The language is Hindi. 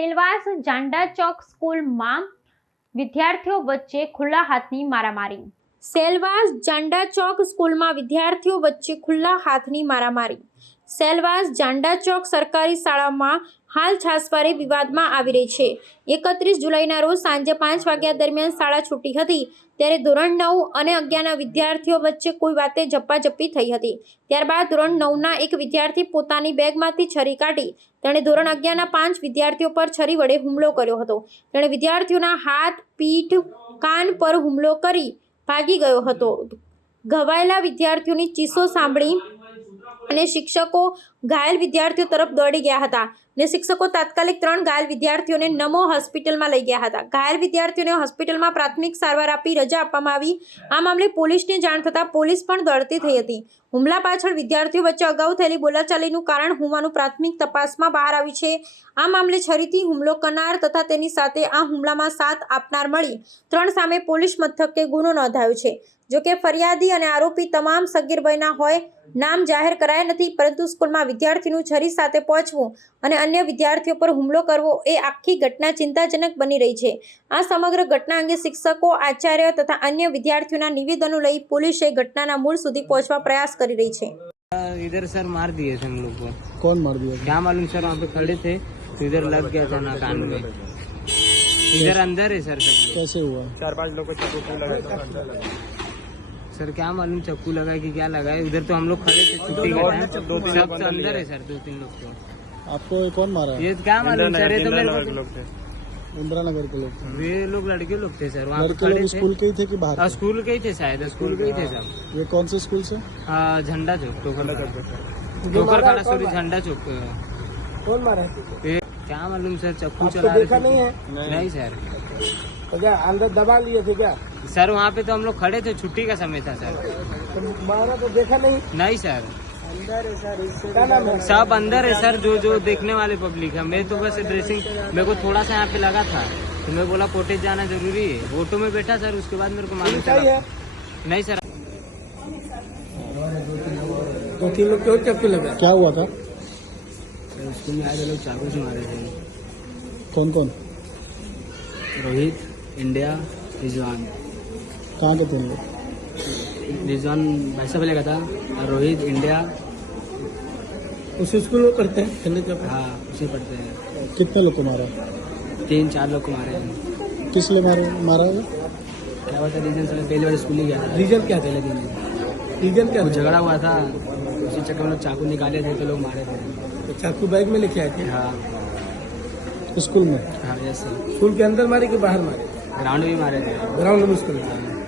સેલવાસ જાંડા ચોક સ્કૂલમાં વિદ્યાર્થીઓ વચ્ચે ખુલ્લા હાથની મારામારી। સેલવાસ જાંડા ચોક સ્કૂલમાં વિદ્યાર્થીઓ વચ્ચે ખુલ્લા હાથની મારામારી। સેલવાસ જાંડા ચોક સરકારી શાળામાં હાલ છાસવારે વિવાદમાં આવી રહી છે। 31 જુલાઈના રોજ સાંજે 5 વાગ્યા દરમિયાન શાળા છૂટી હતી ત્યારે ધોરણ 9 અને 11ના વિદ્યાર્થીઓ વચ્ચે કોઈ વાતે ઝપાઝપી થઈ હતી। ત્યારબાદ ધોરણ 9ના એક વિદ્યાર્થી પોતાની બેગમાંથી છરી કાઢી તેણે ધોરણ 11ના 5 વિદ્યાર્થીઓ પર છરી વડે હુમલો કર્યો હતો। તેણે વિદ્યાર્થીઓના હાથ, પીઠ, કાન પર હુમલો કરી ભાગી ગયો હતો। ઘવાયેલા વિદ્યાર્થીઓની ચીસો સાંભળી અને શિક્ષકો ઘાયલ વિદ્યાર્થીઓ તરફ દોડી ગયા હતા અને શિક્ષકો તાત્કાલિક 3 ઘાયલ વિદ્યાર્થીઓને નમો હોસ્પિટલમાં લઈ ગયા હતા। ઘાયલ વિદ્યાર્થીઓને હોસ્પિટલમાં પ્રાથમિક સારવાર આપી રજા આપવામાં આવી। આ મામલે પોલીસને જાણ થતાં પોલીસ પણ દોડતી થઈ હતી। હુમલા પાછળ વિદ્યાર્થીઓ વચ્ચે અગાઉ થયેલી બોલાચાલીનું કારણ હોવાનું પ્રાથમિક તપાસમાં બહાર આવ્યું છે। આ મામલે છરીથી હુમલો કરનાર તથા તેની સાથે આ હુમલામાં સાથ આપનાર મળી 3 સામે પોલીસ મથકે ગુનો નોંધાયો છે। જોકે ફરિયાદી અને આરોપી તમામ સગીર વયના હોય નામ જાહેર કરાયા નથી, પરંતુ સ્કૂલમાં વિદ્યાર્થીનું છરી સાથે પહોંચવું અને અન્ય વિદ્યાર્થીઓ પર હુમલો કરવો એ આખી ઘટના ચિંતાજનક બની રહી છે। આ સમગ્ર ઘટના અંગે શિક્ષકો, આચાર્ય તથા અન્ય વિદ્યાર્થીઓના નિવેદનો લઈ પોલીસે ઘટનાના મૂળ સુધી પહોંચવા પ્રયાસ કરી રહી છે। इधर सर मार दिए थे हम लोग को। कौन मार दिया? क्या मालूम सर, वहाँ पे खड़े थे तो इधर लग गया था ना कान में। इधर अंदर है सर सब। कैसे हुआ? 4-5 लोग को चक्कू लगा। सर क्या मालूम चाकू लगा कि क्या लगा है। उधर तो हम लोग खड़े थे छुट्टी के टाइम, सब तो अंदर है सर 2-3 लोग तो। आपको ये कौन मारा? ये क्या मालूम सर, ये तो मेरे को लोग थे। इंदिरा नगर के लोग थे। ये लोग लड़के लोग थे सर, वहाँ पे लड़के खड़े लोग थे। स्कूल के ही थे कि बाहर थे? स्कूल के ही थे शायद, स्कूल के ही थे सब। ये कौन से स्कूल से? झंडा चौक, ठोकर खाना सॉरी झंडा चौक। कौन मारा है? क्या मालूम सर, चक्कू आपको चला देखा नहीं है? नहीं सर। तो क्या अंदर दबा लिए थे क्या? सर वहाँ पे तो हम लोग खड़े थे, छुट्टी का समय था सर। तो मारा तो देखा नहीं? नहीं सर, अंदर है सर। इससे क्या नाम है? सब अंदर है सर, जो देखने वाले पब्लिक है। मैं तो बस ड्रेसिंग, मेरे को थोड़ा सा यहाँ पे लगा था तो मैं बोला कोटेज जाना जरूरी है, ऑटो में बैठा सर। उसके बाद मेरे को मालूम चला नहीं सर। 2-3 लोग क्यों चक्कू लगा? क्या हुआ था? स्कूल में आए लोग चाकू से मारे थे। कौन कौन? रोहित, इंडिया, रिजवान। कहाँ के थे लोग? रिजवान भैंसा पहले का था और रोहित, इंडिया। उसी स्कूल में पढ़ते हैं खेलने जब? हाँ उसे पढ़ते हैं। कितने लोग को मारा? 3-4 लोग को मारे हैं। किस लिए मारा है? क्या बता रीजन सर, पहले बार स्कूल ही गया था। रीजन क्या था? पहले दिन रीजन क्या कुछ था? झगड़ा हुआ था, उसी चक्कर में लोग चाकू निकाले थे तो लोग मारे थे। तो चाकू बैग में लेके आए थे? हाँ स्कूल में? हाँ यस सर। स्कूल के अंदर मारे कि बाहर मारे? ग्राउंड भी मारे थे। ग्राउंड में स्कूल में।